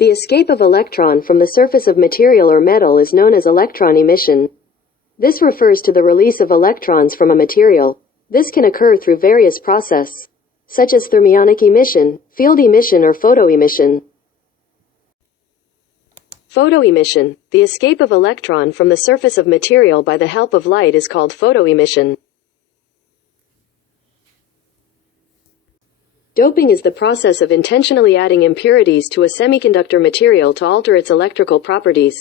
The escape of electron from the surface of material or metal is known as electron emission. This refers to the release of electrons from a material. This can occur through various processes, such as thermionic emission, field emission, or photoemission. Photoemission, the escape of electron from the surface of material by the help of light, is called photoemission. Doping is the process of intentionally adding impurities to a semiconductor material to alter its electrical properties.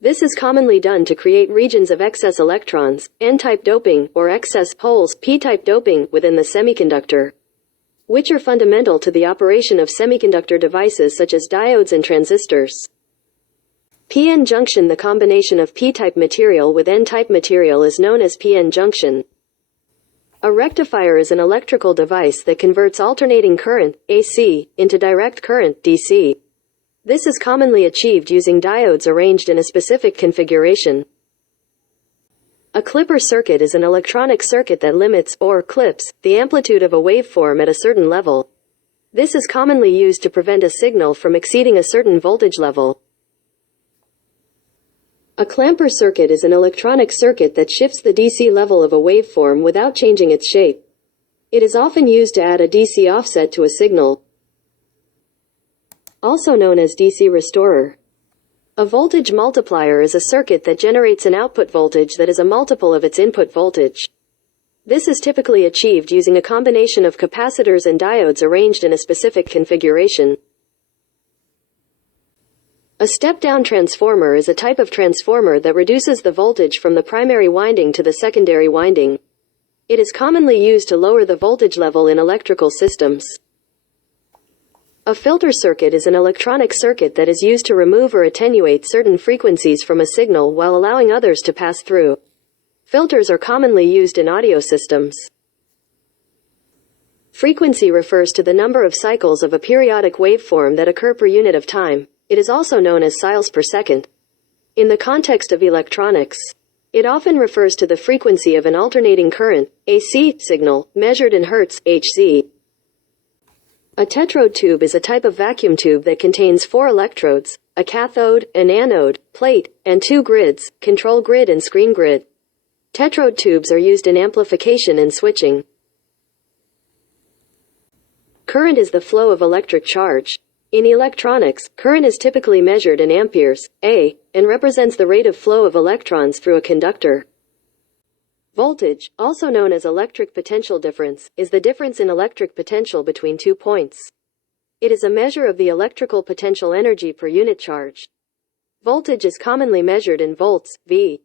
This is commonly done to create regions of excess electrons, N-type doping, or excess holes, P-type doping, within the semiconductor, which are fundamental to the operation of semiconductor devices such as diodes and transistors. P-N junction, the combination of P-type material with N-type material, is known as P-N junction. A rectifier is an electrical device that converts alternating current, AC, into direct current, DC. This is commonly achieved using diodes arranged in a specific configuration. A clipper circuit is an electronic circuit that limits, or clips, the amplitude of a waveform at a certain level. This is commonly used to prevent a signal from exceeding a certain voltage level. A clamper circuit is an electronic circuit that shifts the DC level of a waveform without changing its shape. It is often used to add a DC offset to a signal, also known as DC restorer. A voltage multiplier is a circuit that generates an output voltage that is a multiple of its input voltage. This is typically achieved using a combination of capacitors and diodes arranged in a specific configuration. A step-down transformer is a type of transformer that reduces the voltage from the primary winding to the secondary winding. It is commonly used to lower the voltage level in electrical systems. A filter circuit is an electronic circuit that is used to remove or attenuate certain frequencies from a signal while allowing others to pass through. Filters are commonly used in audio systems. Frequency refers to the number of cycles of a periodic waveform that occur per unit of time. It is also known as cycles per second. In the context of electronics, it often refers to the frequency of an alternating current, AC, signal, measured in Hertz, Hz. A tetrode tube is a type of vacuum tube that contains 4 electrodes, a cathode, an anode, plate, and 2 grids, control grid and screen grid. Tetrode tubes are used in amplification and switching. Current is the flow of electric charge. In electronics, current is typically measured in amperes, A, and represents the rate of flow of electrons through a conductor. Voltage, also known as electric potential difference, is the difference in electric potential between 2 points. It is a measure of the electrical potential energy per unit charge. Voltage is commonly measured in volts, V.